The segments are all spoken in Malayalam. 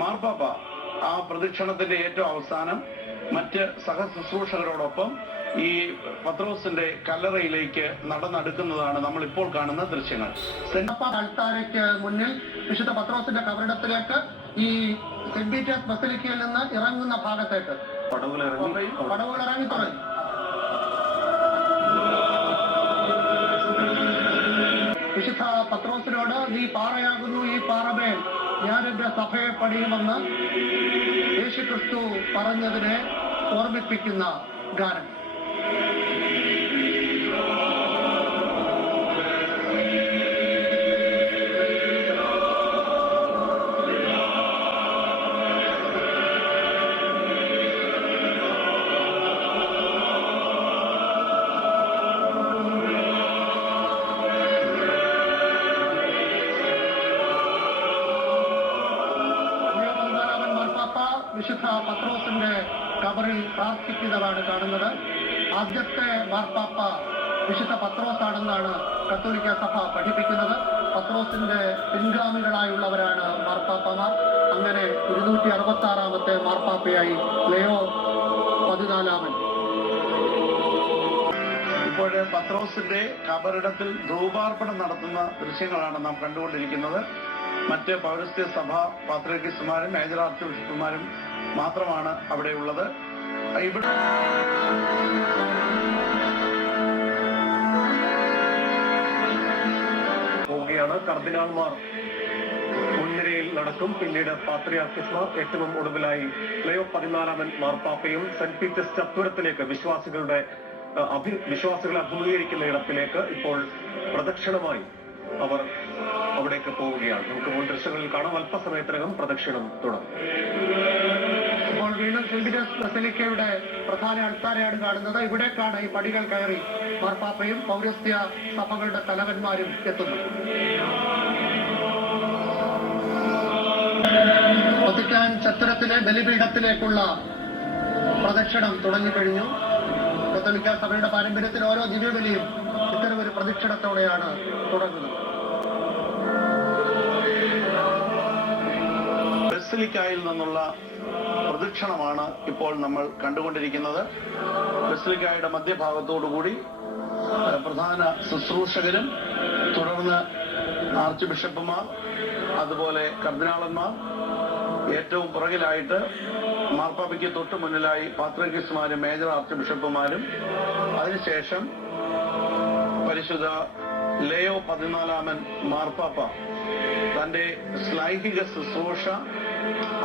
മാർപ്പാപ്പ ആ പ്രദക്ഷിണത്തിന്റെ ഏറ്റവും അവസാനം മറ്റ് സഹശുശ്രൂഷകരോടൊപ്പം ഈ പത്രോസിന്റെ കല്ലറയിലേക്ക് നടന്നെടുക്കുന്നതാണ് നമ്മൾ ഇപ്പോൾ കാണുന്ന ദൃശ്യങ്ങൾ. അൾത്താരയ്ക്ക് മുന്നിൽ വിശുദ്ധ പത്രോസിന്റെ കബറിടത്തിലേക്ക് ഈ സെന്റ് പീറ്റേഴ്സ് ബസിലിക്കയിൽ നിന്ന് ഇറങ്ങുന്ന ഭാഗത്തേക്ക് പടവുകൾ ഇറങ്ങി തുടങ്ങി. വിശുദ്ധ പത്രോസിനോട് നീ പാറയാകുന്നു, ഈ പാറമേൽ ഞാൻ എന്റെ സഭയെ പണിയുമെന്ന് യേശുക്രിസ്തു പറഞ്ഞതിനെ ഓർമ്മിപ്പിക്കുന്ന ഗാനം. വിശുദ്ധ പത്രോസിന്റെ കബറിൽ പ്രാർത്ഥിക്കുന്നതാണ് കാണുന്നത്. ആദ്യത്തെ മാർപ്പാപ്പ വിശുദ്ധ പത്രോസാണെന്നാണ് കത്തോലിക്ക സഭ പഠിപ്പിക്കുന്നത്. പത്രോസിന്റെ പിൻഗാമികളായുള്ളവരാണ് മാർപ്പാപ്പമാർ. അങ്ങനെ 266ാമത്തെ മാർപ്പാപ്പയായി ലയോ 14. ഇപ്പോൾ പത്രോസിന്റെ കബറിടത്തിൽ ധൂപാർപ്പണം നടത്തുന്ന ദൃശ്യങ്ങളാണ് നാം കണ്ടുകൊണ്ടിരിക്കുന്നത്. മറ്റ് പൗരസ്ത്യ സഭ പാത്രിയർക്കീസുമാരും മേജർ ആർച്ച് ബിഷപ്പുമാരും മാത്രമാണ് അവിടെ ഉള്ളത്. ഇവിടെ പോവുകയാണ്. കർദിനാൾമാർ മുൻനിരയിൽ നടക്കും. പിന്നീട് പാത്രിയാർക്കീസുമാർ, ഏറ്റവും ഒടുവിലായി ലയോ 14 മാർപ്പാപ്പയും സെന്റ് പീറ്റേഴ്സ് ചത്വരത്തിലേക്ക് വിശ്വാസികളെ അഭിമുഖീകരിക്കുന്ന ഇടത്തിലേക്ക് ഇപ്പോൾ പ്രദക്ഷിണമായി അവർ അവിടേക്ക് പോവുകയാണ്. നമുക്ക് മുൻ ദൃശ്യങ്ങളിൽ കാണാം. അല്പസമയത്തിനകം പ്രദക്ഷിണം തുടങ്ങും. ഇപ്പോൾ വീണ്ടും സെന്റ് പീറ്റേഴ്സ് ബസിലിക്കയുടെ പ്രധാന അൾത്താരയാണ് കാണുന്നത്. ഇവിടേക്കാണ് ഈ പടികൾ കയറി മാർപ്പാപ്പയും പൗരസ്ത്യ സഭകളുടെ തലവന്മാരും എത്തുന്നത്. വത്തിക്കാൻ ചത്തുരത്തിലെ ബലിപീഠത്തിലേക്കുള്ള പ്രദക്ഷിണം തുടങ്ങിക്കഴിഞ്ഞു. കത്തോലിക്ക സഭയുടെ പാരമ്പര്യത്തിൽ ഓരോ ദിവ്യബലിയും ഇത്തരമൊരു പ്രദക്ഷിണത്തോടെയാണ് തുടങ്ങുന്നത്. ബസിലിക്കായിൽ നിന്നുള്ള പ്രദക്ഷിണമാണ് ഇപ്പോൾ നമ്മൾ കണ്ടുകൊണ്ടിരിക്കുന്നത്. ബസിലിക്കായുടെ മധ്യഭാഗത്തോടുകൂടി പ്രധാന ശുശ്രൂഷകരും തുടർന്ന് ആർച്ച് ബിഷപ്പുമാർ, അതുപോലെ കർദിനാളന്മാർ, ഏറ്റവും പുറകിലായിട്ട് മാർപ്പാപ്പയ്ക്ക് തൊട്ടു മുന്നിലായി പാത്രിയർക്കീസുമാരും മേജർ ആർച്ച് ബിഷപ്പുമാരും, അതിനുശേഷം പരിശുദ്ധ ലയോ 14 മാർപ്പാപ്പ തന്റെ ശ്ലൈഹിക ശുശ്രൂഷ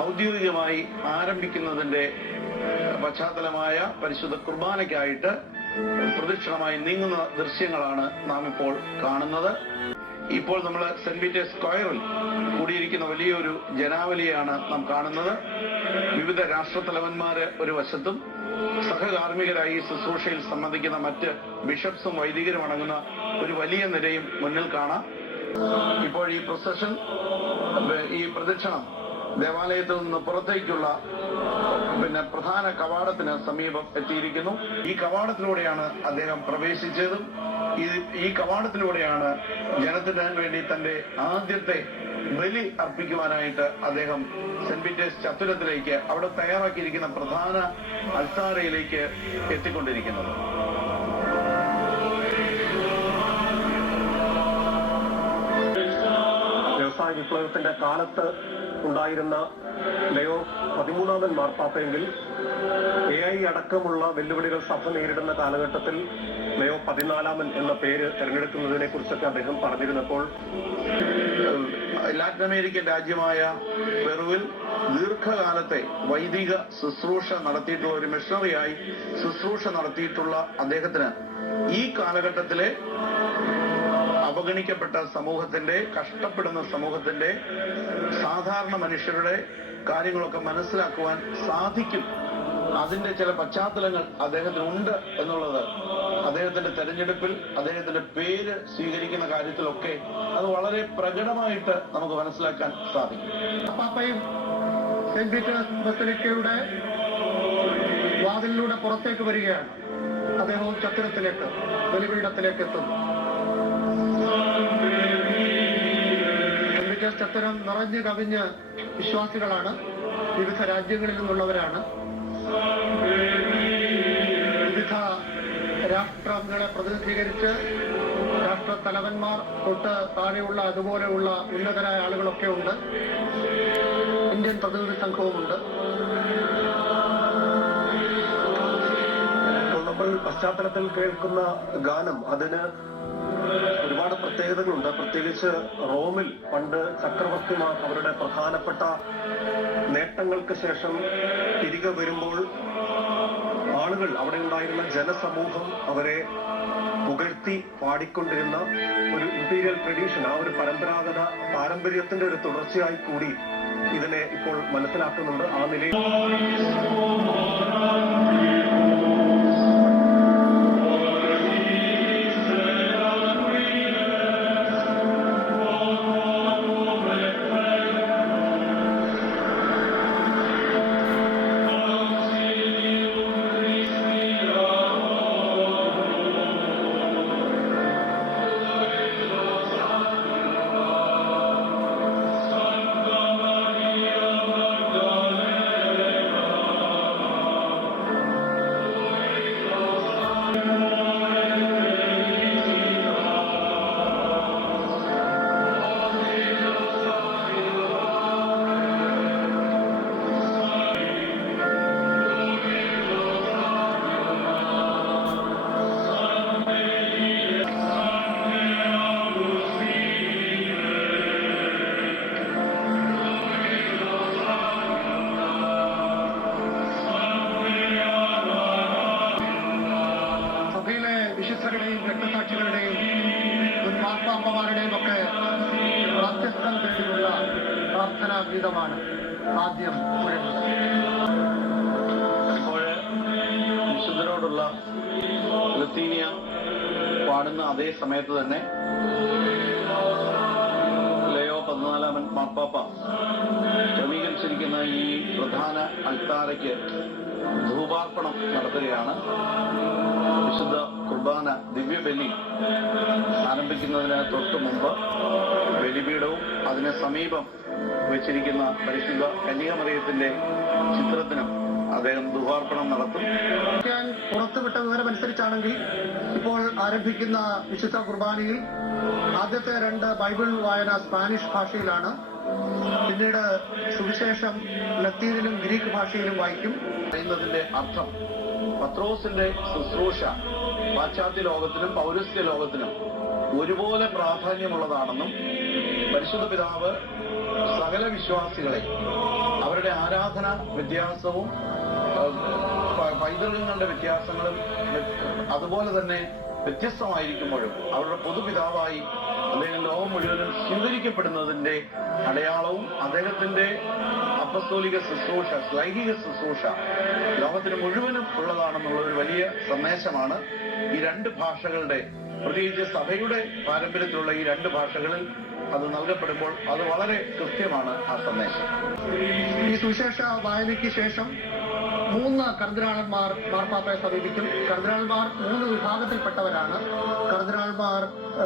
ഔദ്യോഗികമായി ആരംഭിക്കുന്നതിന്റെ പശ്ചാത്തലമായ പരിശുദ്ധ കുർബാനയ്ക്കായിട്ട് പ്രദക്ഷിണമായി നീങ്ങുന്ന ദൃശ്യങ്ങളാണ് നാം ഇപ്പോൾ കാണുന്നത്. ഇപ്പോൾ നമ്മൾ സെന്റ് പീറ്റേഴ്സ് സ്ക്വയറിൽ കൂടിയിരിക്കുന്ന വലിയൊരു ജനാവലിയാണ് നാം കാണുന്നത്. വിവിധ രാഷ്ട്രത്തലവന്മാര് ഒരു വശത്തും സഹകാർമ്മികരായി ശുശ്രൂഷയിൽ സംബന്ധിക്കുന്ന മറ്റ് ബിഷപ്സും വൈദികരും അടങ്ങുന്ന ഒരു വലിയ നിരയും മുന്നിൽ കാണാം. ഇപ്പോൾ ഈ പ്രൊസഷൻ, ഈ പ്രദക്ഷിണം ദേവാലയത്തിൽ നിന്ന് പുറത്തേക്കുള്ള പ്രധാന കവാടത്തിന് സമീപം എത്തിയിരിക്കുന്നു. ഈ കവാടത്തിലൂടെയാണ് അദ്ദേഹം പ്രവേശിച്ചതും ഈ കവാടത്തിലൂടെയാണ് ജനത്തിന് വേണ്ടി തന്റെ ആദ്യത്തെ ബലി അർപ്പിക്കുവാനായിട്ട് അദ്ദേഹം സെന്റ് പീറ്റേഴ്സ് ചത്തുരത്തിലേക്ക്, അവിടെ തയ്യാറാക്കിയിരിക്കുന്ന പ്രധാന അൾത്താരയിലേക്ക് എത്തിക്കൊണ്ടിരിക്കുന്നത്. വ്യവസായ വിപ്ലവത്തിന്റെ കാലത്ത് ഉണ്ടായിരുന്ന ലയോ 13 മാർപ്പാപ്പയെങ്കിൽ AI അടക്കമുള്ള വെല്ലുവിളികൾ സഭ നേരിടുന്ന കാലഘട്ടത്തിൽ ലയോ 14 എന്ന പേര് തെരഞ്ഞെടുക്കുന്നതിനെ കുറിച്ചൊക്കെ അദ്ദേഹം പറഞ്ഞിരുന്നപ്പോൾ, ലാറ്റിൻ അമേരിക്കൻ രാജ്യമായ പെറുവിൽ ദീർഘകാലത്തെ വൈദിക ശുശ്രൂഷ നടത്തിയിട്ടുള്ള ഒരു മിഷണറിയായി ശുശ്രൂഷ നടത്തിയിട്ടുള്ള അദ്ദേഹത്തിന് ഈ കാലഘട്ടത്തിലെ അവഗണിക്കപ്പെട്ട സമൂഹത്തിന്റെ, കഷ്ടപ്പെടുന്ന സമൂഹത്തിന്റെ, സാധാരണ മനുഷ്യരുടെ കാര്യങ്ങളൊക്കെ മനസ്സിലാക്കുവാൻ സാധിക്കും. അതിന്റെ ചില പശ്ചാത്തലങ്ങൾ അദ്ദേഹത്തിനുണ്ട് എന്നുള്ളത് അദ്ദേഹത്തിന്റെ തെരഞ്ഞെടുപ്പിൽ, അദ്ദേഹത്തിന്റെ പേര് സ്വീകരിക്കുന്ന കാര്യത്തിലൊക്കെ അത് വളരെ പ്രകടമായിട്ട് നമുക്ക് മനസ്സിലാക്കാൻ സാധിക്കും. പാപ്പയും സെന്റ് പീറ്റേഴ്സ് ബസിലിക്കയുടെ വാതിലിലൂടെ പുറത്തേക്ക് വരികയാണ്. അദ്ദേഹവും ചത്തുരത്തിലേക്ക്, ബലിപീഠത്തിലേക്ക് എത്തുന്നു. സെന്റ് പീറ്റേഴ്സ് ചത്തുരം നിറഞ്ഞു കവിഞ്ഞ് വിശ്വാസികളാണ്, വിവിധ രാജ്യങ്ങളിൽ നിന്നുള്ളവരാണ്. വിവിധ രാഷ്ട്രങ്ങളെ പ്രതിനിധീകരിച്ച് രാഷ്ട്ര തലവന്മാർ തൊട്ട് താഴെയുള്ള അതുപോലെയുള്ള ഉന്നതരായ ആളുകളൊക്കെ ഉണ്ട്. ഇന്ത്യൻ പ്രതിനിധി സംഘവുമുണ്ട്. നമ്മൾ പശ്ചാത്തലത്തിൽ കേൾക്കുന്ന ഗാനം അതിന് ഒരുപാട് പ്രത്യേകതകളുണ്ട്. പ്രത്യേകിച്ച് റോമിൽ പണ്ട് ചക്രവർത്തിമാർ അവരുടെ പ്രധാനപ്പെട്ട നേട്ടങ്ങൾക്ക് ശേഷം തിരികെ വരുമ്പോൾ ആളുകൾ, അവിടെ ഉണ്ടായിരുന്ന ജനസമൂഹം അവരെ പുകഴ്ത്തി പാടിക്കൊണ്ടിരുന്ന ഒരു ഇമ്പീരിയൽ ട്രഡീഷൻ, ആ ഒരു പരമ്പരാഗത പാരമ്പര്യത്തിന്റെ ഒരു തുടർച്ചയായി കൂടി ഇതിനെ ഇപ്പോൾ മനസ്സിലാക്കുന്നുണ്ട്. ആ നിലയിൽ വിശുദ്ധരുടെയും രക്തസാക്ഷികളുടെയും മാർപ്പാപ്പമാരുടെയും ഒക്കെ മധ്യസ്ഥം തേടിയുള്ള പ്രാർത്ഥനാ ഗീതമാണ് ആദ്യം ഉയരുന്നത്. ഇപ്പോൾ വിശുദ്ധരോടുള്ള ലത്തീനിയ പാടുന്ന അതേ സമയത്ത് തന്നെ ലയോ 14 മാർപ്പാപ്പ ക്രമീകരിച്ചിരിക്കുന്ന ഈ പ്രധാന അൾത്താരയ്ക്ക് ധൂപാർപ്പണം നടത്തുകയാണ്. വിശുദ്ധ കുർബാന ദിവ്യബലി ആരംഭിക്കുന്നതിന് തൊട്ടു മുമ്പ് ബലിപീഠവും അതിന് സമീപം വെച്ചിരിക്കുന്ന പരിശുദ്ധ കന്യാമറിയത്തിന്റെ ചിത്രത്തിനും അദ്ദേഹം ധൂപാർപ്പണം നടത്തും. ഞാൻ പുറത്തുവിട്ട വിവരമനുസരിച്ചാണെങ്കിൽ ഇപ്പോൾ ആരംഭിക്കുന്ന വിശുദ്ധ കുർബാനയിൽ ആദ്യത്തെ 2 ബൈബിൾ വായന സ്പാനിഷ് ഭാഷയിലാണ്. പിന്നീട് സുവിശേഷം ലത്തീനിലും ഗ്രീക്ക് ഭാഷയിലും വായിക്കും. പറയുന്നതിന്റെ അർത്ഥം പത്രോസിന്റെ ശുശ്രൂഷ പാശ്ചാത്യ ലോകത്തിനും പൗരസ്ത്യ ലോകത്തിനും ഒരുപോലെ പ്രാധാന്യമുള്ളതാണെന്നും പരിശുദ്ധ പിതാവ് സകല വിശ്വാസികളെ അവരുടെ ആരാധന വ്യത്യാസവും പൈതൃകങ്ങളുടെ വ്യത്യാസങ്ങളും അതുപോലെ തന്നെ വ്യത്യസ്തമായിരിക്കുമ്പോഴും അവരുടെ പൊതുപിതാവായി അദ്ദേഹം ലോകം മുഴുവനും സ്വീകരിക്കപ്പെടുന്നതിന്റെ അടയാളവും അദ്ദേഹത്തിന്റെ അപ്പസ്തോലിക ശുശ്രൂഷ, ലൈംഗിക ശുശ്രൂഷ ലോകത്തിന് മുഴുവനും ഉള്ളതാണെന്നുള്ള ഒരു വലിയ സന്ദേശമാണ് ഈ 2 ഭാഷകളുടെ, പ്രത്യേകിച്ച് സഭയുടെ പാരമ്പര്യത്തിലുള്ള ഈ 2 ഭാഷകളിൽ അത് നൽകപ്പെടുമ്പോൾ അത് വളരെ കൃത്യമാണ് ആ സന്ദേശം. ഈ സുവിശേഷ വായനയ്ക്ക് ശേഷം 3 കർദിനാളന്മാർ മാർപ്പാപ്പയെ സമീപിക്കും. കർദിനാൾമാർ 3 വിഭാഗത്തിൽപ്പെട്ടവരാണ്. കർദിനാൾമാർ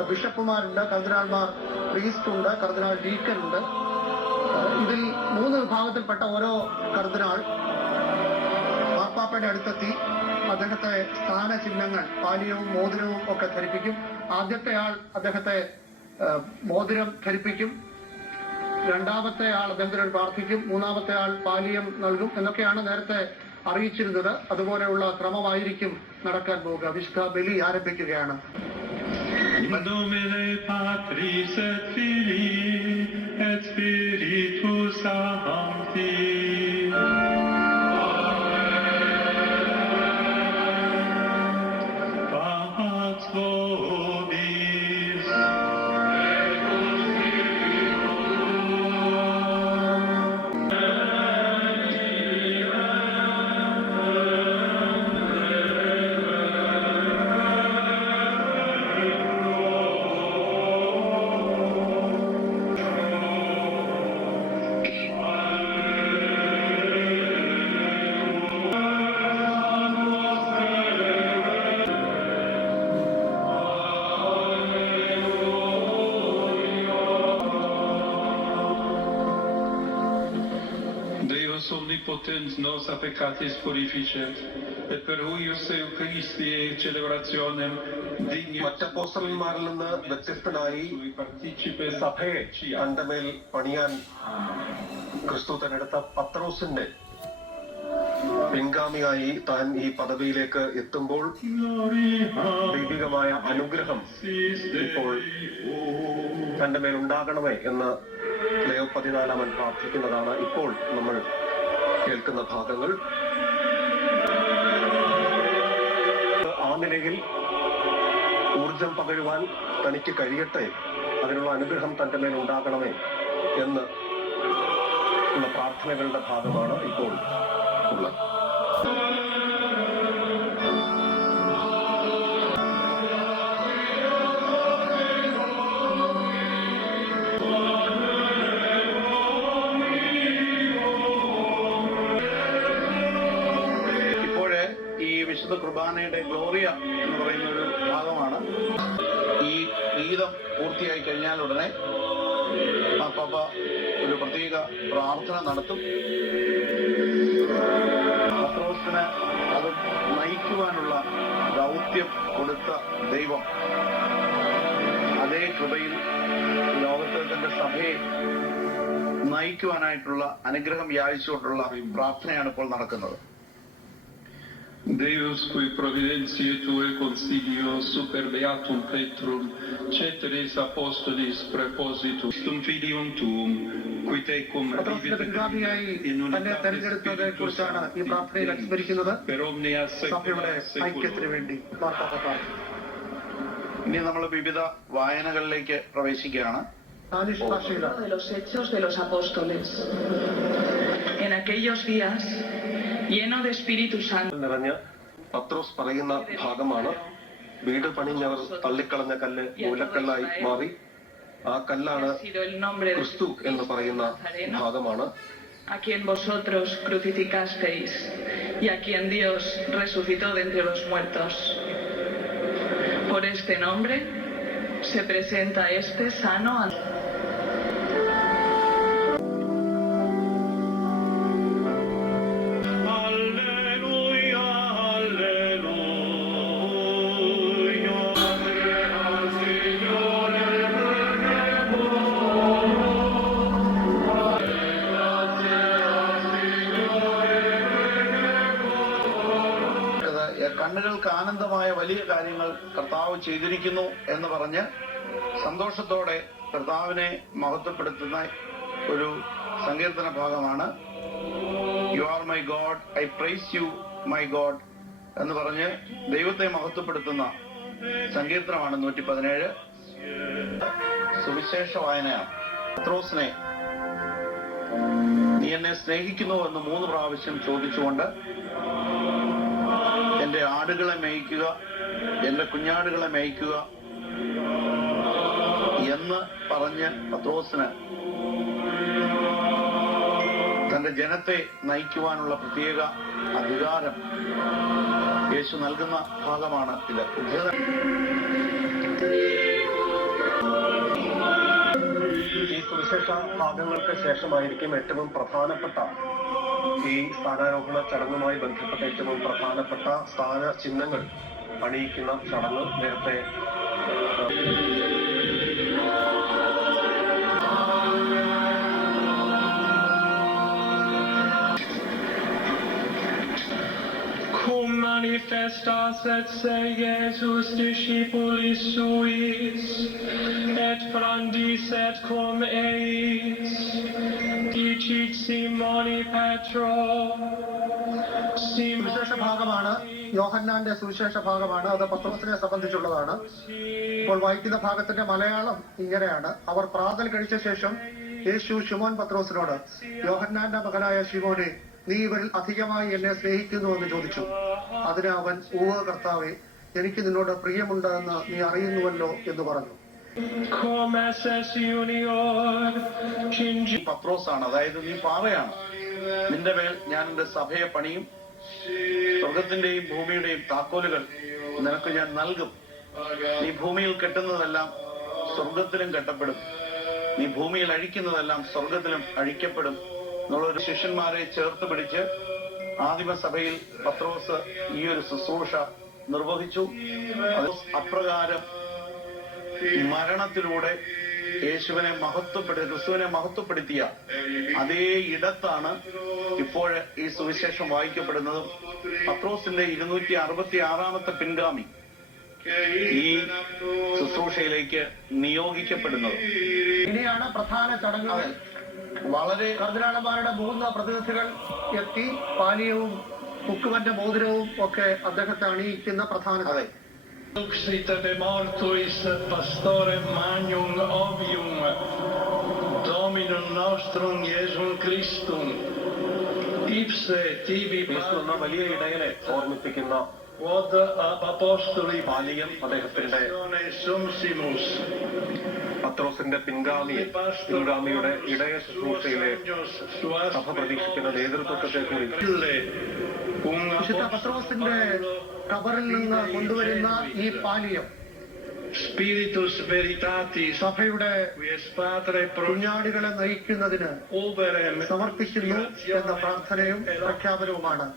ബിഷപ്പുമാരുണ്ട്, കർദിനാൾമാർ പ്രീസ്റ്റ് ഉണ്ട്, കർദിനാൾ ഡീക്കൻ ഉണ്ട്. ഇതിൽ 3 വിഭാഗത്തിൽപ്പെട്ട ഓരോ കർദിനാൾ മാർപ്പാപ്പയുടെ അടുത്തെത്തി അദ്ദേഹത്തെ സ്ഥാനചിഹ്നങ്ങൾ, പാലിയവും മോതിരവും ഒക്കെ ധരിപ്പിക്കും. ആദ്യത്തെ ആൾ അദ്ദേഹത്തെ മോതിരം ധരിപ്പിക്കും, 2ാമത്തെ ആൾ അദ്ദേഹത്തിന് പ്രാർത്ഥിക്കും, 3ാമത്തെ ആൾ പാലിയം നൽകും എന്നൊക്കെയാണ് നേരത്തെ അറിയിച്ചിരുന്നത്. അതുപോലെയുള്ള ക്രമമായിരിക്കും നടക്കാൻ പോവുക. വിശുദ്ധ ബലി ആരംഭിക്കുകയാണ്. In nomine Patris et Filii et Spiritus Sancti. Pax vobis. Deus omnipotens nos a peccatis purificet, et per huius Eucharistiae celebrationem dignius മറ്റപ്പോസ്തലന്മാരിൽ നിന്ന് വ്യത്യസ്തനായി sui participes സഭയെ തന്റെ മേൽ പണിയാൻ ക്രിസ്തു തെരഞ്ഞെടുത്ത പത്രോസിന്റെ പിൻഗാമിയായി താൻ ഈ പദവിയിലേക്ക് എത്തുമ്പോൾ ദൈവികമായ അനുഗ്രഹം ഇപ്പോൾ തന്റെ മേൽ ഉണ്ടാകണമേ എന്ന് ലയോ 14 പ്രാർത്ഥിക്കുന്നതാണ് ഇപ്പോൾ നമ്മൾ കേൾക്കുന്ന ഭാഗങ്ങൾ. ആ നിലയിൽ ഊർജം പകരുവാൻ തനിക്ക് കഴിയട്ടെ, അതിനുള്ള അനുഗ്രഹം തന്റെ മേൽ ഉണ്ടാകണമേ എന്ന് ഉള്ള പ്രാർത്ഥനകളുടെ ഭാഗമാണ് ഇപ്പോൾ ഉള്ളത്. ഇപ്പോഴേ ഈ വിശുദ്ധ കുർബാനയുടെ ഗ്ലോറിയ എന്ന് പറയുന്ന ഒരു ഭാഗമാണ്. ഈ ഗീതം പൂർത്തിയായി കഴിഞ്ഞാൽ ഉടനെ മാർപ്പാപ്പ ഒരു പ്രത്യേക പ്രാർത്ഥന നടത്തും. പത്രോസിന് അത് നയിക്കുവാനുള്ള ദൗത്യം കൊടുത്ത ദൈവം അതേ കൃപയിൽ ലോകത്തെ തന്റെ സഭയെ നയിക്കുവാനായിട്ടുള്ള അനുഗ്രഹം യാചിച്ചുകൊണ്ടുള്ള പ്രാർത്ഥനയാണ് ഇപ്പോൾ നടക്കുന്നത്. Deus cui providentiae Tue consilio super beatum Petrum ceteris apostolis prepositum filium Tuum qui tecum പത്രോസിന്റെ പിൻഗാമിയായി in തന്നെ unitate തെരഞ്ഞെടുത്തതിനെ കുറിച്ചാണ് ഈ പ്രാർത്ഥനയിൽ Spiritus അനുസ്മരിക്കുന്നത്. per omnia സഭയുടെ saecula ഐക്യത്തിന് saeculorum. വേണ്ടി മാർപ്പാപ്പ പ്രാർത്ഥിക്കുന്നു. ഇനി നമ്മൾ വിവിധ വായനകളിലേക്ക് പ്രവേശിക്കുകയാണ്. സ്പാനിഷ് ഭാഷയിലാണ്. De los Hechos de los Apóstoles. En aquellos días, lleno de Espíritu Santo, നിറഞ്ഞ പത്രോസ് പറയുന്ന ഭാഗമാണ്. വീട് പണിഞ്ഞവർ തള്ളിക്കളഞ്ഞ കല്ല് മൂലക്കല്ലായി മാറി. ആ കല്ലാണ് ha sido el nombre de ക്രിസ്തു എന്ന് പറയുന്ന Nazareno, ഭാഗമാണ്. a quien vosotros crucificasteis y a quien Dios resucitó de entre los muertos. Por este nombre se presenta este sano ante Alleluia, alleluia. Al Signore കണ്ണുകൾക്ക് ആനന്ദമായ വലിയ കാര്യങ്ങൾ കർത്താവ് ചെയ്തിരിക്കുന്നു എന്ന് പറഞ്ഞ് സന്തോഷത്തോടെ കർത്താവിനെ മഹത്വപ്പെടുത്തുന്ന ഒരു സങ്കീർത്തന ഭാഗമാണ്. You are my God, I praise you my God എന്ന് പറഞ്ഞ് ദൈവത്തെ മഹത്വപ്പെടുത്തുന്ന സങ്കീർത്തനമാണ് 117. സുവിശേഷ വായനയാണ്. പത്രോസിനെ നീ എന്നെ സ്നേഹിക്കുന്നു എന്ന് 3 പ്രാവശ്യം ചോദിച്ചുകൊണ്ട് എന്റെ ആടുകളെ മേയ്ക്കുക, എന്റെ കുഞ്ഞാടുകളെ മേയ്ക്കുക എന്ന് പറഞ്ഞ് പത്രോസിന് തന്റെ ജനത്തെ നയിക്കുവാനുള്ള പ്രത്യേക അധികാരം യേശു നൽകുന്ന ഭാഗമാണ് ഇത്. ഈ സുവിശേഷ ഭാഗങ്ങൾക്ക് ശേഷമായിരിക്കും ഏറ്റവും പ്രധാനപ്പെട്ട ഈ സ്ഥാനാരോഹണ ചടങ്ങുമായി ബന്ധപ്പെട്ട ഏറ്റവും പ്രധാനപ്പെട്ട സ്ഥാന ചിഹ്നങ്ങൾ അണിയിക്കുന്ന ചടങ്ങ്. നേരത്തെ Cum manifestas et se Iesus discipulis suis, et frandis et cum eis, dicit Simoni Petro, സുവിശേഷ ഭാഗമാണ്. യോഹന്നാന്റെ സുവിശേഷ ഭാഗമാണ്. അത് പത്രോസിനെ സംബന്ധിച്ചുള്ളതാണ്. ഇപ്പോൾ വായിക്കുന്ന ഭാഗത്തിന്റെ മലയാളം ഇങ്ങനെയാണ്. അവർ പ്രാതൽ കഴിച്ച ശേഷം യേശു ശിമോൻ പത്രോസിനോട്, യോഹന്നാന്റെ മകനായ ശിമോനെ, നീ ഇവരിൽ അധികമായി എന്നെ സ്നേഹിക്കുന്നു എന്ന് ചോദിച്ചു. അതിന് അവൻ, ഉവ്വ് കർത്താവേ, എനിക്ക് നിന്നോട് പ്രിയമുണ്ടെന്ന് നീ അറിയുന്നുവല്ലോ എന്ന് പറഞ്ഞു. cum esses junior, പത്രോസാണ്, അതായത് നീ പാറയാണ്, നിന്റെ മേൽ ഞാൻ എന്റെ സഭയെ പണിയും, സ്വർഗത്തിന്റെയും ഭൂമിയുടെയും താക്കോലുകൾ നിനക്ക് ഞാൻ നൽകും. നീ ഭൂമിയിൽ കെട്ടുന്നതെല്ലാം സ്വർഗത്തിലും കെട്ടപ്പെടും, നീ ഭൂമിയിൽ അഴിക്കുന്നതെല്ലാം സ്വർഗത്തിലും അഴിക്കപ്പെടും നമ്മളൊരു ശിഷ്യന്മാരെ ചേർത്ത് പിടിച്ച് ആദിമസഭയിൽ പത്രോസ് ഈ ഒരു ശുശ്രൂഷ നിർവഹിച്ചു. അപ്രകാരം മരണത്തിലൂടെ ക്രിസ്തുവിനെ മഹത്വപ്പെടുത്തിയ അതേ ഇടത്താണ് ഇപ്പോൾ ഈ സുവിശേഷം വായിക്കപ്പെടുന്നതും പത്രോസിന്റെ 266 പിൻഗാമി ഈ ശുശ്രൂഷയിലേക്ക് നിയോഗിക്കപ്പെടുന്നത്. ഇനിയാണ് പ്രധാന ചടങ്ങുകൾ. വളരെ കർദിനാളന്മാരുടെ 3 പ്രതിനിധികൾ എത്തി പാനീയവും മുക്കുവന്റെ മോതിരവും ഒക്കെ അദ്ദേഹത്തെ അണിയിക്കുന്ന പ്രധാന ചടങ്ങ്. Uxite de mortuis pastore magnum ovium Dominum nostrum Iesum Christum ipse tibi യേശു എന്ന വലിയ ഇടയനെ ഓർമ്മിപ്പിക്കുന്ന quod ab apostoli പാലിയം അദ്ദേഹത്തിന്റെ sumsimus പത്രോസിന്റെ പിൻഗാമിയുടെ ഇടയ ശുശ്രൂഷയിലെ സഭ പ്രതീക്ഷിക്കുന്ന നേതൃത്വത്തെ വിശുദ്ധ പത്രോസിന്റെ കബറിൽ നിന്ന് കൊണ്ടുവരുന്ന ഈ പാനീയം Spiritus Veritatis സഭയുടെ quies Patre കുഞ്ഞാടുകളെ നയിക്കുന്നതിന് proverem സമർപ്പിക്കുന്നു എന്ന പ്രാർത്ഥനയും പ്രഖ്യാപനവുമാണ്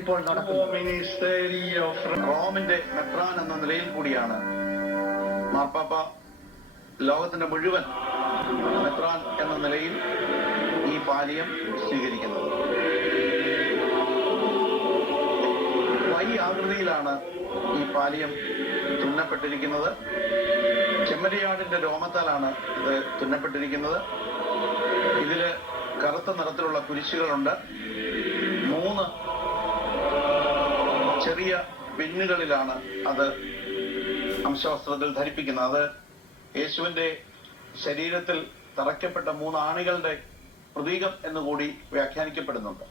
ഇപ്പോൾ നടക്കുന്നത്. ministerio റോമിന്റെ മെത്രാൻ എന്ന നിലയിൽ കൂടിയാണ് മാർപ്പാപ്പ ലോകത്തിന്റെ മുഴുവൻ മെത്രാൻ എന്ന നിലയിൽ ഈ പാനീയം സ്വീകരിക്കുന്നത്. ആകൃതിയിലാണ് ഈ പാനീയം തുന്നപ്പെട്ടിരിക്കുന്നത്. ചെമ്മരിയാടിന്റെ രോമത്താലാണ് ഇത് തുന്നപ്പെട്ടിരിക്കുന്നത്. ഇതില് കറുത്ത നിറത്തിലുള്ള കുരിശുകളുണ്ട്. 3 ചെറിയ പിന്നുകളിലാണ് അത് അംശവസ്ത്രത്തിൽ ധരിപ്പിക്കുന്നത്. അത് യേശുവിന്റെ ശരീരത്തിൽ തറയ്ക്കപ്പെട്ട 3 ആണികളുടെ പ്രതീകം എന്നുകൂടി വ്യാഖ്യാനിക്കപ്പെടുന്നുണ്ട്.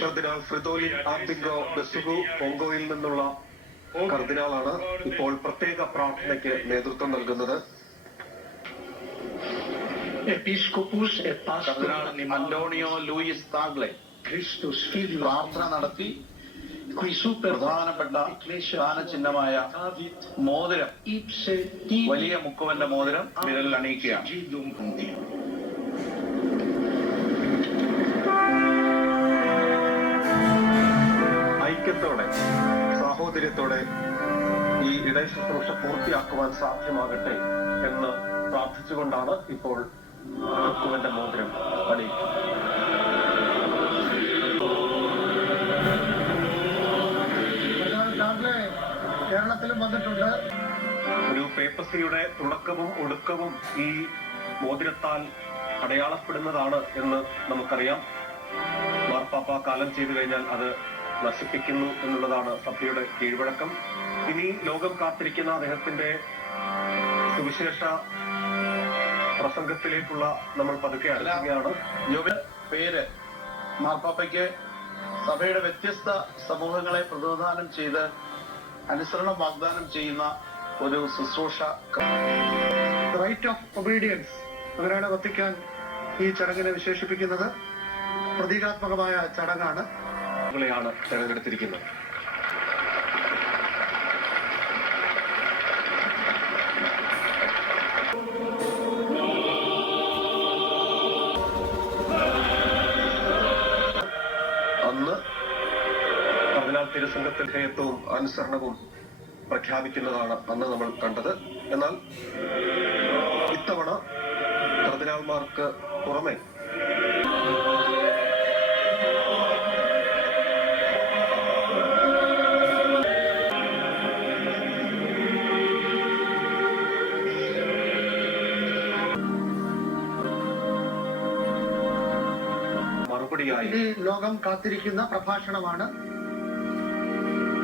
കർദിനാൾ ഫ്രിദോലിൻ ആർഡിംഗോ ബെസുഗു കോങ്കോയിൽ നിന്നുള്ള കർദിനാളാണ് ഇപ്പോൾ പ്രത്യേക പ്രാർത്ഥനയ്ക്ക് നേതൃത്വം നൽകുന്നത്. കർദിനാൾ അന്റോണിയോ ലൂയിസ് താഗ്ലെ പ്രാർത്ഥന നടത്തി പ്രധാനപ്പെട്ട സ്ഥാനചിഹ്നമായ മോതിരം, വലിയ മുക്കുവന്റെ മോതിരം വിരലിൽ അണിയിക്കുകയാണ്. ഐക്യത്തോടെ സാഹോദര്യത്തോടെ ഈ ഇടയ ശുശ്രൂഷ പൂർത്തിയാക്കുവാൻ സാധ്യമാകട്ടെ എന്ന് പ്രാർത്ഥിച്ചുകൊണ്ടാണ് ഇപ്പോൾ മുക്കുവന്റെ മോതിരം അണിയിക്കുന്നത്. കേരളത്തിലും വന്നിട്ടുണ്ട്. ഒരു പേപ്പസിയുടെ തുടക്കവും ഒടുക്കവും ഈ മോതിരത്താൽ അടയാളപ്പെടുന്നതാണ് എന്ന് നമുക്കറിയാം. മാർപ്പാപ്പ കാലം ചെയ്തു കഴിഞ്ഞാൽ അത് നശിപ്പിക്കുന്നു എന്നുള്ളതാണ് സഭയുടെ കീഴ്വഴക്കം. ഇനി ലോകം കാത്തിരിക്കുന്ന അദ്ദേഹത്തിന്റെ സുവിശേഷ പ്രസംഗത്തിലേക്കുള്ള നമ്മൾ പതുക്കെ അടുക്കുകയാണ്. പേര് മാർപ്പാപ്പയ്ക്ക് സഭയുടെ വ്യത്യസ്ത സമൂഹങ്ങളെ പ്രതിനിധാനം ചെയ്ത് അനുസരണം വാഗ്ദാനം ചെയ്യുന്ന ഒരു ശുശ്രൂഷ, റൈറ്റ് ഓഫ് ഒബീഡിയൻസ്, അങ്ങനെയാണ് വത്തിക്കാൻ ഈ ചടങ്ങിനെ വിശേഷിപ്പിക്കുന്നത്. പ്രതീകാത്മകമായ ചടങ്ങാണ്. ാണ് തെരഞ്ഞെടുത്തിരിക്കുന്നത്. അന്ന് കർദിനാൾ തിരുസംഘത്തിന്റെ ഹേയത്വവും അനുസരണവും പ്രഖ്യാപിക്കുന്നതാണ് അന്ന് നമ്മൾ കണ്ടത്. എന്നാൽ ഇത്തവണ കർദിനാൾമാർക്ക് പുറമെ ഇനി ലോകം കാത്തിരിക്കുന്ന പ്രഭാഷണമാണ്.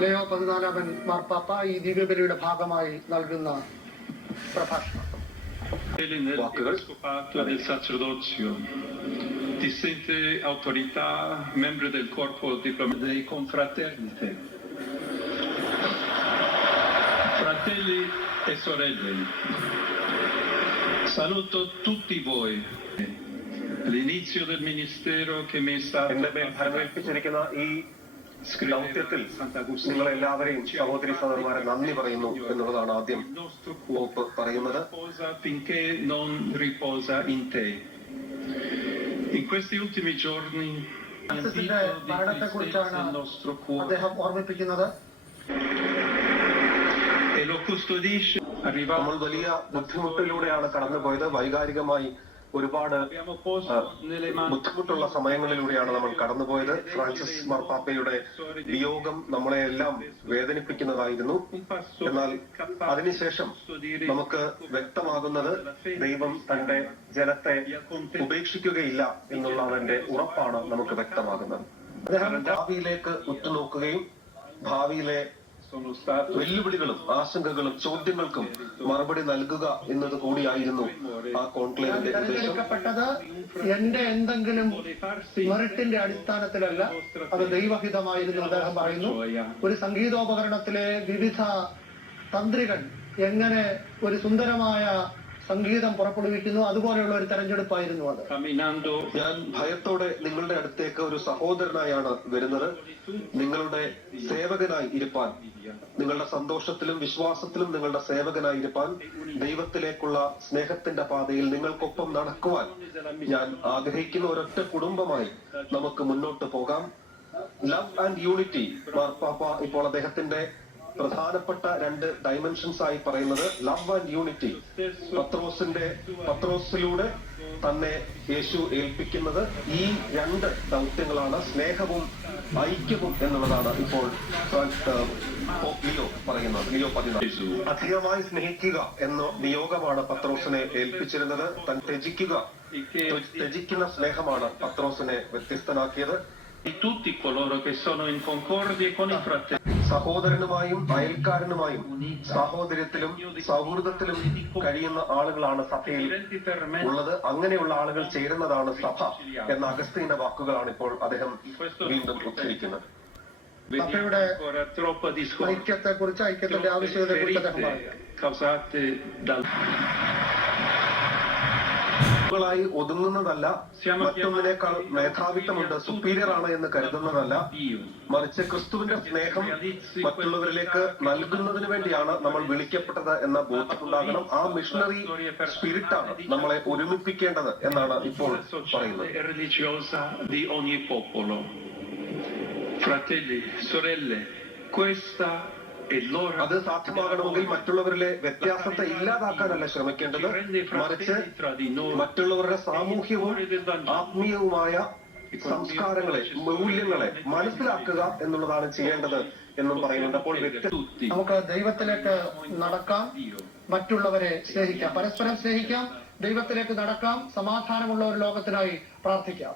ലയോ 14 മാർപ്പാപ്പ ഈ ദിവ്യബലിയുടെ ഭാഗമായി നൽകുന്ന പ്രഭാഷണം. del sacerdozio, dissente autorità, membri del corpo diplomatico dei confraternite. Fratelli e sorelle, saluto tutti voi. All'inizio del ministero che mi è stato എന്റെ മേൽ ഭരമേൽപ്പിച്ചിരിക്കുന്ന ഈ ദൗത്യത്തിൽ നിങ്ങളെല്ലാവരെയും സഹോദരി സഹോദരന്മാരെ നന്ദി പറയുന്നു എന്നുള്ളതാണ് ആദ്യം പോപ്പ് പറയുന്നത്. finché non riposa in te. In questi ultimi giorni ഫ്രാൻസിന്റെ മരണത്തെക്കുറിച്ചാണ് il nostro cuore അദ്ദേഹം ഓർമ്മിപ്പിക്കുന്നത്. e lo custodisce. നമ്മൾ വലിയ ബുദ്ധിമുട്ടിലൂടെയാണ് കടന്നുപോയത്. വൈകാരികമായി ഒരുപാട് Abbiamo posto nelle mani ബുദ്ധിമുട്ടുള്ള സമയങ്ങളിലൂടെയാണ് നമ്മൾ കടന്നുപോയത്. ഫ്രാൻസിസ് മാർപ്പാപ്പയുടെ വിയോഗം നമ്മളെ എല്ലാം വേദനിപ്പിക്കുന്നതായിരുന്നു. എന്നാൽ അതിനുശേഷം നമുക്ക് വ്യക്തമാകുന്നത് ദൈവം തന്റെ ജനത്തെ ഉപേക്ഷിക്കുകയില്ല എന്നുള്ളതിന്റെ ഉറപ്പാണ് നമുക്ക് വ്യക്തമാകുന്നത്. അദ്ദേഹം ഭാവിയിലേക്ക് ഉറ്റുനോക്കുകയും ഭാവിയിലെ sono stati വെല്ലുവിളികളും ആശങ്കകളും ചോദ്യങ്ങൾക്കും മറുപടി നൽകുക എന്നത് കൂടിയായിരുന്നു ആ കോൺക്ലേവിന്റെ ഉദ്ദേശം. തെരഞ്ഞെടുക്കപ്പെട്ടത് എന്റെ എന്തെങ്കിലും മെറിറ്റിന്റെ അടിസ്ഥാനത്തിലല്ല, അത് ദൈവഹിതമായിരുന്നു അദ്ദേഹം പറയുന്നു. ഒരു സംഗീതോപകരണത്തിലെ വിവിധ തന്ത്രികൾ എങ്ങനെ ഒരു സുന്ദരമായ സംഗീതം പുറപ്പെടുവിക്കുന്നു, അതുപോലെയുള്ള ഒരു തെരഞ്ഞെടുപ്പായിരുന്നു അത്. camminando ഞാൻ ഭയത്തോടെ നിങ്ങളുടെ അടുത്തേക്ക് ഒരു സഹോദരനായാണ് വരുന്നത്. നിങ്ങളുടെ സേവകനായി ഇരുപ്പാൻ, നിങ്ങളുടെ സന്തോഷത്തിലും വിശ്വാസത്തിലും നിങ്ങളുടെ സേവകനായി ഇരുപ്പാൻ, ദൈവത്തിലേക്കുള്ള സ്നേഹത്തിന്റെ പാതയിൽ നിങ്ങൾക്കൊപ്പം നടക്കുവാൻ ഞാൻ ആഗ്രഹിക്കുന്ന ഒരൊറ്റ കുടുംബമായി നമുക്ക് മുന്നോട്ട് പോകാം. ലവ് ആൻഡ് യൂണിറ്റി മാർപ്പാപ്പ ഇപ്പോൾ അദ്ദേഹത്തിന്റെ പ്രധാനപ്പെട്ട രണ്ട് ഡയമെൻഷൻസ് ആയി പറയുന്നത് ലവ് ആൻഡ് യൂണിറ്റി. പത്രോസിലൂടെ തന്നെ യേശു ഏൽപ്പിക്കുന്നത് ഈ രണ്ട് ദൗത്യങ്ങളാണ്, സ്നേഹവും ഐക്യവും എന്നുള്ളതാണ് ഇപ്പോൾ ലിയോ പറയുന്നത്. ലിയോ 14 അധികമായി സ്നേഹിക്കുക എന്ന നിയോഗമാണ് പത്രോസിനെ ഏൽപ്പിച്ചിരുന്നത്. താൻ ത്യജിക്കുന്ന സ്നേഹമാണ് പത്രോസിനെ വ്യത്യസ്തനാക്കിയത്. di tutti coloro che sono in concordia con i fratelli. സഹോദരനുമായും അയൽക്കാരനുമായും സാഹോദര്യത്തിലും സൗഹൃദത്തിലും കഴിയുന്ന ആളുകളാണ് സഭയിൽ ഉള്ളത്. അങ്ങനെയുള്ള ആളുകൾ ചേരുന്നതാണ് സഭ എന്ന അഗസ്തീന്റെ വാക്കുകളാണ് ഇപ്പോൾ അദ്ദേഹം വീണ്ടും ഉദ്ധരിക്കുന്നത്. സഭയുടെ Ancora troppa discordia, ഐക്യത്തെക്കുറിച്ച്, ഐക്യത്തിന്റെ ആവശ്യകതയെക്കുറിച്ച് അദ്ദേഹം പറഞ്ഞു. causate dal ായി ഒതുങ്ങുന്നതല്ല, മറ്റൊന്നിനേക്കാൾ മേധാവിത്വമുണ്ട്, സുപ്പീരിയർ ആണ് എന്ന് കരുതുന്നതല്ല, മറിച്ച് ക്രിസ്തുവിന്റെ സ്നേഹം മറ്റുള്ളവരിലേക്ക് നൽകുന്നതിന് വേണ്ടിയാണ് നമ്മൾ വിളിക്കപ്പെട്ടത് എന്ന ബോധമുണ്ടാകണം. ആ മിഷണറി സ്പിരിറ്റാണ് നമ്മളെ ഒരുമിപ്പിക്കേണ്ടത് എന്നാണ് ഇപ്പോൾ പറയുന്നത്. religiosa di ogni popolo. Fratelli, sorelle, questa അത് സാധ്യമാകണമെങ്കിൽ മറ്റുള്ളവരിലെ വ്യത്യാസത്തെ ഇല്ലാതാക്കാനല്ല ശ്രമിക്കേണ്ടത്, മറിച്ച് മറ്റുള്ളവരുടെ സാമൂഹ്യവും ആത്മീയവുമായ സംസ്കാരങ്ങളെ, മൂല്യങ്ങളെ മനസ്സിലാക്കുക എന്നുള്ളതാണ് ചെയ്യേണ്ടത് എന്നും പറയുന്നുണ്ട്. അപ്പോൾ നമുക്ക് ദൈവത്തിലേക്ക് നടക്കാം, മറ്റുള്ളവരെ സ്നേഹിക്കാം, പരസ്പരം സ്നേഹിക്കാം, ദൈവത്തിലേക്ക് നടക്കാം, സമാധാനമുള്ള ഒരു ലോകത്തിനായി പ്രാർത്ഥിക്കാം.